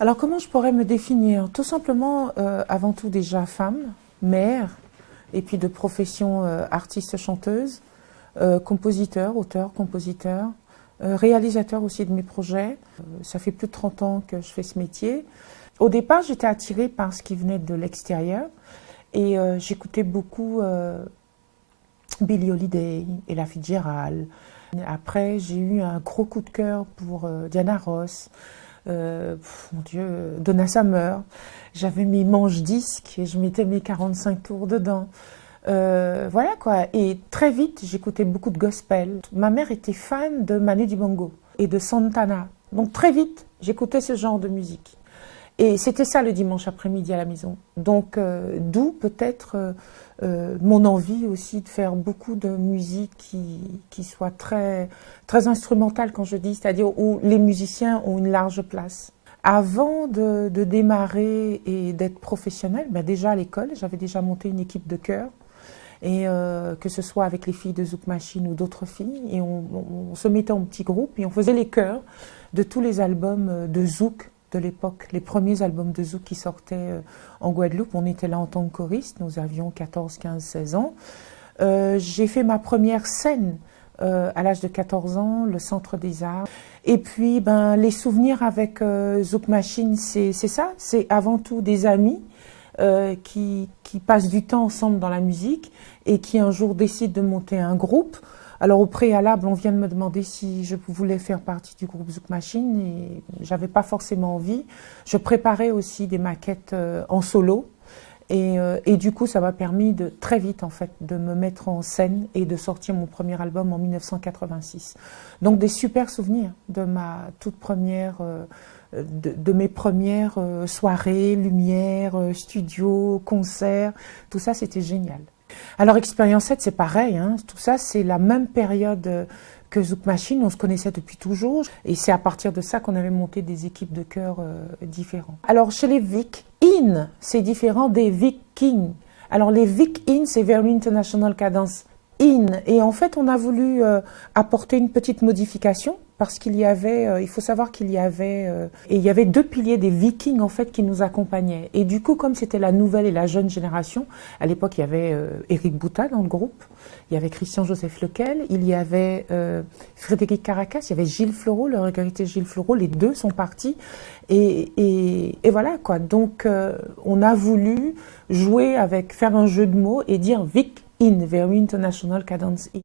Alors comment je pourrais me définir? Tout simplement, avant tout déjà femme, mère, et puis de profession artiste-chanteuse, compositeur, auteur, compositeur, réalisateur aussi de mes projets. Ça fait plus de 30 ans que je fais ce métier. Au départ, j'étais attirée par ce qui venait de l'extérieur et j'écoutais beaucoup Billie Holiday, Ella Fitzgerald. Après, j'ai eu un gros coup de cœur pour Diana Ross. Mon Dieu, Donna Summer. J'avais mes manches disques et je mettais mes 45 tours dedans. Voilà quoi. Et très vite, j'écoutais beaucoup de gospel. Ma mère était fan de Manu Dibango et de Santana. Donc très vite, j'écoutais ce genre de musique. Et c'était ça le dimanche après-midi à la maison. Donc d'où peut-être mon envie aussi de faire beaucoup de musique qui soit très, très instrumentale quand je dis, c'est-à-dire où les musiciens ont une large place. Avant de démarrer et d'être professionnelle, ben déjà à l'école, j'avais déjà monté une équipe de chœur. Et que ce soit avec les filles de Zouk Machine ou d'autres filles. Et on se mettait en petits groupes et on faisait les chœurs de tous les albums de Zouk de l'époque, les premiers albums de Zouk qui sortaient en Guadeloupe. On était là en tant que choriste, nous avions 14, 15, 16 ans. J'ai fait ma première scène à l'âge de 14 ans, le Centre des Arts. Et puis, ben, les souvenirs avec Zouk Machine, c'est ça, c'est avant tout des amis qui passent du temps ensemble dans la musique et qui un jour décident de monter un groupe. Alors au préalable, on vient de me demander si je voulais faire partie du groupe Zouk Machine et j'avais pas forcément envie. Je préparais aussi des maquettes en solo et du coup ça m'a permis de très vite en fait de me mettre en scène et de sortir mon premier album en 1986. Donc des super souvenirs de ma toute première de mes premières soirées, lumière, studio, concerts, tout ça c'était génial. Alors Expérience 7 c'est pareil, hein, tout ça c'est la même période que Zouk Machine, on se connaissait depuis toujours et c'est à partir de ça qu'on avait monté des équipes de chœur différents. Alors chez les Vic In, c'est différent des Vic King. Alors les Vic In c'est Very International Cadence In et en fait on a voulu apporter une petite modification parce qu'il y avait, il faut savoir qu'il y avait, et il y avait deux piliers des Vikings en fait qui nous accompagnaient. Et du coup, comme c'était la nouvelle et la jeune génération, à l'époque il y avait Éric Bouta dans le groupe, il y avait Christian-Joseph Lequel, il y avait Frédéric Caracas, il y avait Gilles Fleureau, le regretté Gilles Fleureau, les deux sont partis. Et voilà quoi, donc on a voulu jouer avec, faire un jeu de mots et dire Vic In, Very International Cadence In.